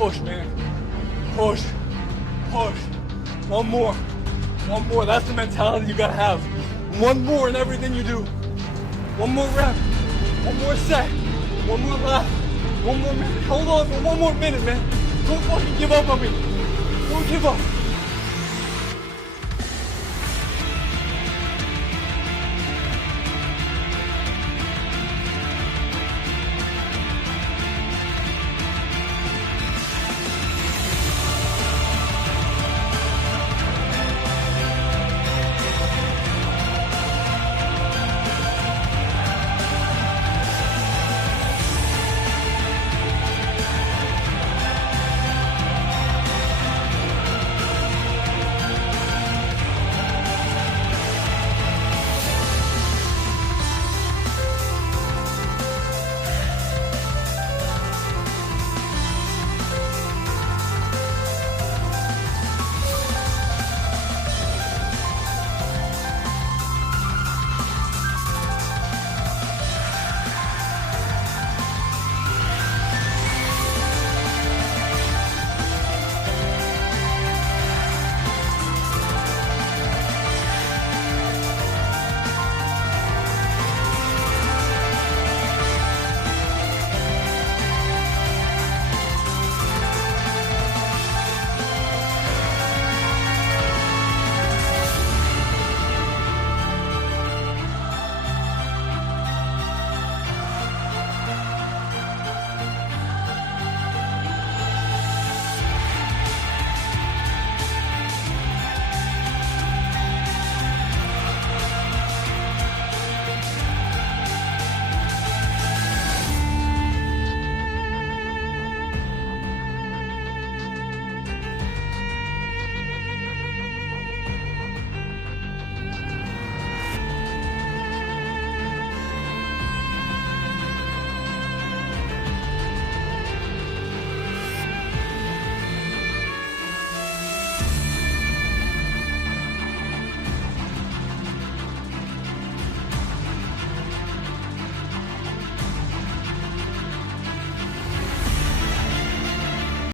push, man. Push, push. One more. One more. That's the mentality you gotta have. One more in everything you do. One more rep. One more set. One more lap. One more minute. Hold on for one more minute, man. Don't fucking give up on me. Don't give up.